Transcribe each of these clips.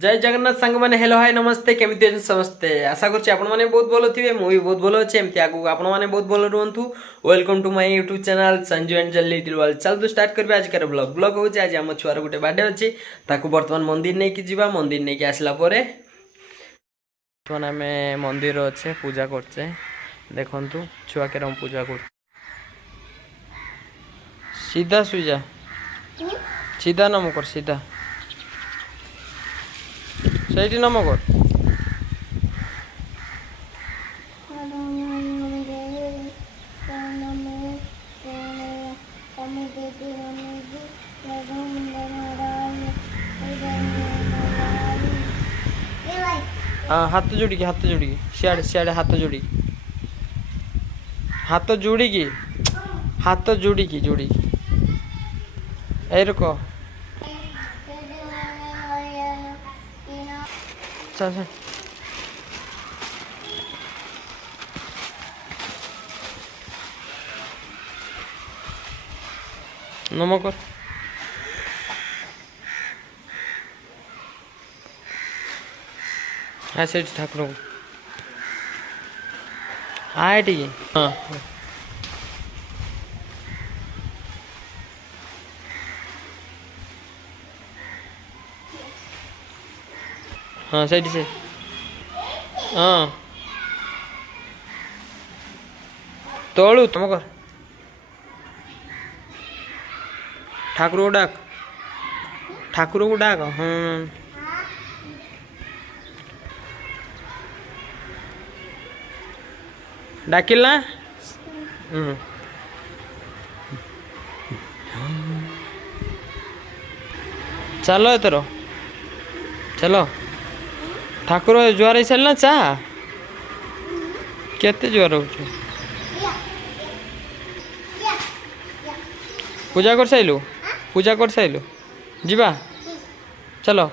जय जगन्नाथ सांग मैंने हेलो हाय नमस्ते केमिति अछन समस्ते आशा करछि आपण माने बहुत भलो थिबे मु भी बहुत भलो अछि एमति आगु आपण माने बहुत भलो रहंतु। Welcome to my YouTube channel Sanju and little world. चल तो स्टार्ट करबे आज कर ब्लॉग हो आज हम छुआर गुटे बर्थडे अछि ताकू वर्तमान मंदिर नै कि जीवा मंदिर नै कि आसला परे वर्तमान हमें मंदिर अच्छे पूजा करछे देखंतु छुआ के हम पूजा कर सीधा सुजा सीधा नम कर सीधा सही नम कर हाँ हाथ जोड़ी सियाड़े सियाड़े हाथ जोड़ी ए रुको चल चल नमो कर हाँ से ठाकुर को हाँ ठीक है हाँ हाँ सही से हाँ तोड़ू तुम कर ठाकुर को डाक हाँ डाकिल ना चलो एतरो चलो ठाकुर जुआर ही सारा चाह केते जुआर हो पूजा कर साइलु जीवा चलो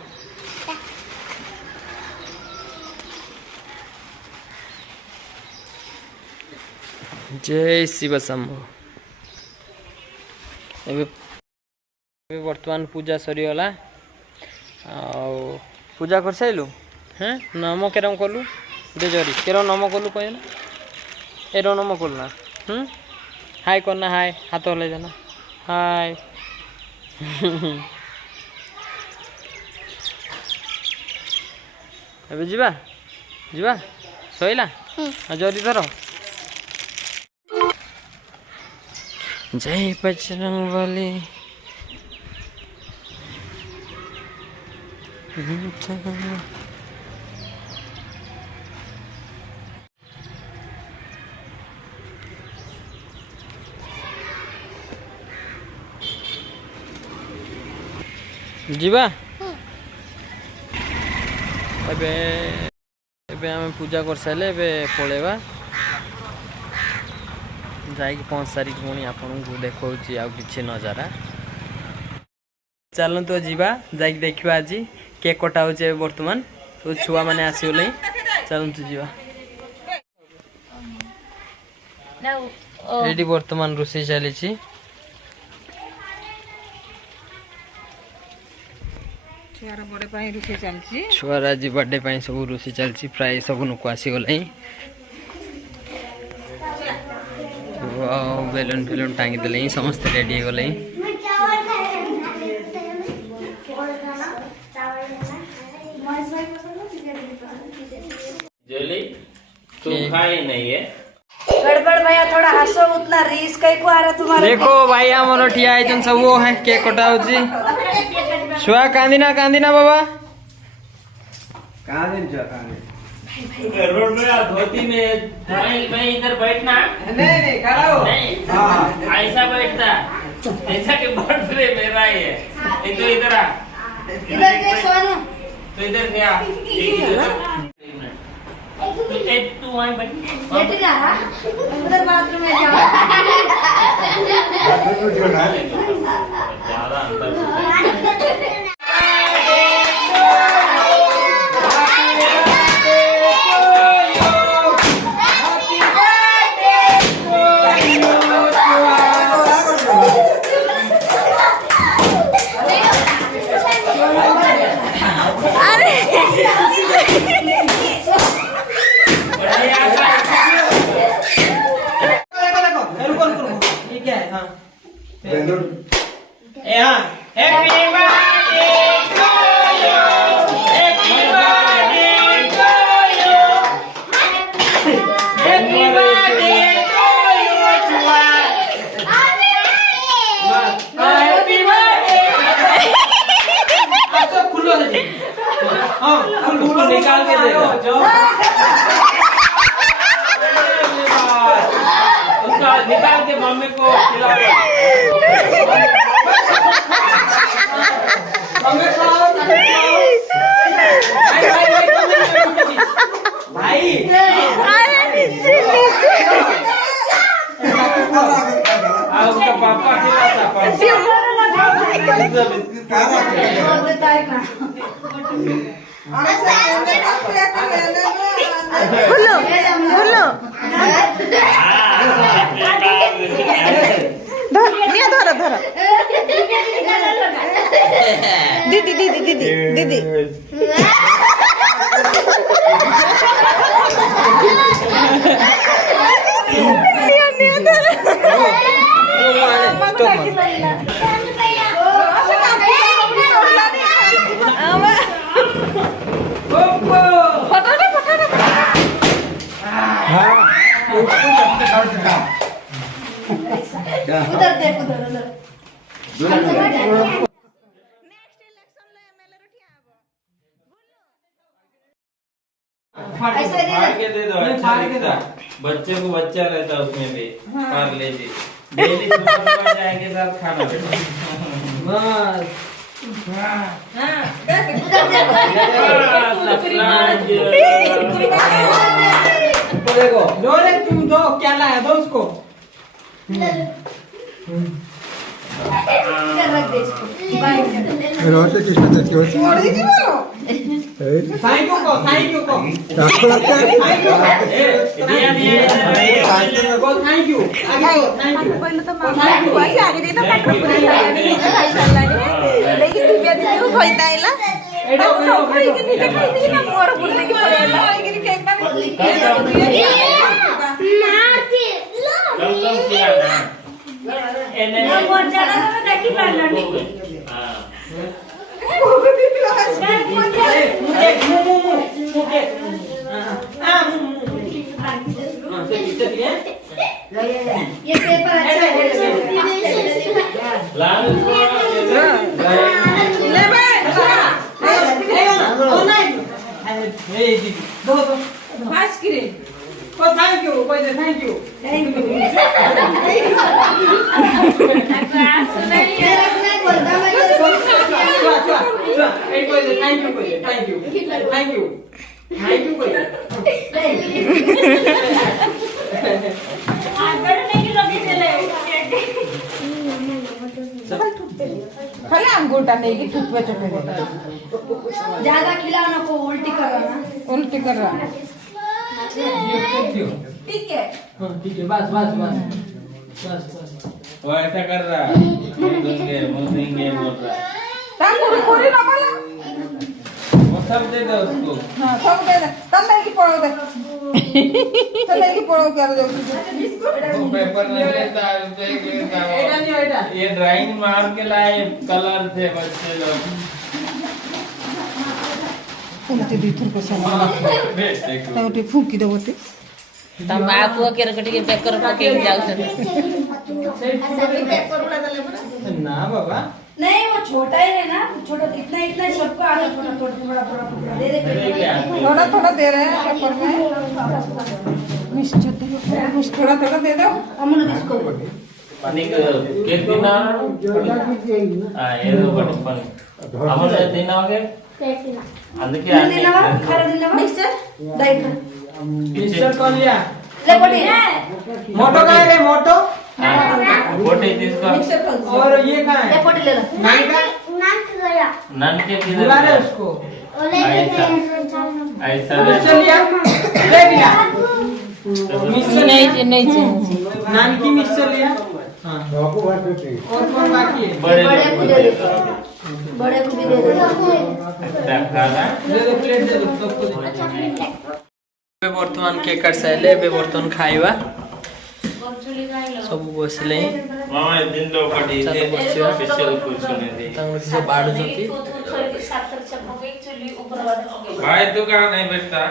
जय शिव शंभु। वर्तमान पूजा सरीगला पूजा कर साइलु हाँ नम केरम कलु दे जरी केरम नम कलु कहना एरो नम कलु ना हाय करना हाय हाथ हल्ले देना हाय अबे जीवा सईला जरी धर जय बजरंग बली जीवा एबे एबे हमें पूजा कर सारे पलैबा जाकि 5 तारीख पुणी आपन को देखा कि नजारा चलतु जीवा जाकि देखा आज केक कटा हो बर्तमान तो छुआ मैंने आसगले चलतु जीवा ये बर्तमान रोषे चली छुआर आज बर्थडे सब रोषे चलती प्राय सब लोक आसीगले बेलून फेलून टांगी देले समस्त रेडी हो गले तू खाई नहीं है गड़बड़ भैया थोड़ा हंसो उतना रिस्क है को आ रहा तुम्हारे देखो भाई हमर ठिया आइजन सब वो है केक कटा होची छुआ कांदिना बाबा रोड में धोती में मैं इधर बैठना नहीं खड़ा हो नहीं ऐसा बैठता ऐसा के बर्थडे मेरा ही है तो इधर आ इधर के सोनू तो इधर क्या तू वहीं बैठ जा उधर बाथरूम में जाओ ज्यादा अंतर अरे उसको निकाल के दे दो उसका निकाल के मम्मी को खिला दो भाई उसका पापा खिलाता धर धर दीदी दीदी दीदी दीदी उधर देख उधर उधर ऐसा फाड़ के दे दो अच्छा दिखता बच्चे को बच्चा रहता उसमें भी पार्ले जी डेली सुबह चाय के साथ खाना देखो दो रे तुम दो क्या लाया दो उसको रख दे इसको रोटे कृष्ण दत्त को थैंक यू को दिया थैंक यू आगे थैंक यू पहले तो मामा आगे दे तो पाठ पूरा खाई सारला लेकिन दिव्या दीदी को खोइता आइला एडो खोई के नीचे खाई दी ना मोर पुर के पड़ेला खोई के केक ना कम किया ना एने बहुत ज्यादा तो देखी पाना हां ये पेपर अच्छा है लाल ले बे फास्ट करे थैंक यू कोई दे थैंक यू थैंक यू खाली अंगूठा नहीं कि थुपे चटे ज्यादा खिलाओ ना को उल्टी करो ना उल्टी कर रहा ठीक है ठीक है बस वो ऐसा कर रहा है मुंह बोल रहा है ता पूरी ना बोला वो सब दे दो उसको हां सब दे दे तब मैं की पढ़ो दे चल की पढ़ो क्या दे वो पेपर नहीं लेता देख लेता ये ड्राइंग मार के लाए कलर थे बच्चे लोग उल्टी दी थुर को समा देखो ताउटी फूंकी देबोते तंबाकू के रकटी पेपर पके जाउछन ना बाबा नहीं वो छोटा ही है ना छोटा इतना इतना सबको आधा छोटा थोड़ा दे दे थोड़ा थोड़ा दे रहे हैं पेपर में मिस्टर थोड़ा थोड़ा दे दो अमन इसको पानी केक दिना ఏదో ఒకటి పని అమలు తిన్నావే అందుకే दिनवा खरा दिनवा मिक्सर दाइट मिस्टर कौन लिया ले बड़ी मोटो कहाँ है रे मोटो बोटी తీసుకో और ये कहाँ ले है पोटी ले लो नानी का नन के बुला रहे उसको ऐसा मिस्टर लिया ले लिया मिस्टर नहीं लिया नहीं नानी की मिस्टर लिया हाँ बापू बात होती और कौन बाकी है बड़े बड़े को दे दे बड़े को भी दे दे दे दो प्लेट दे दो सबको दे ଏବେ ବର୍ତ୍ତମାନ କେକ୍ କାଟି ସାରିଲେ ଏବେ ବର୍ତ୍ତମାନ ଖାଇବା ସବୁ ବସିଲେ మామ దీంట్లో ఒకటి చాలా మంచిగా. స్పెషల్ కూర్చునేది ତାଙ୍କର ସେ ବାଢୁଛନ୍ତି भाई तू कहाँ नहीं बैठता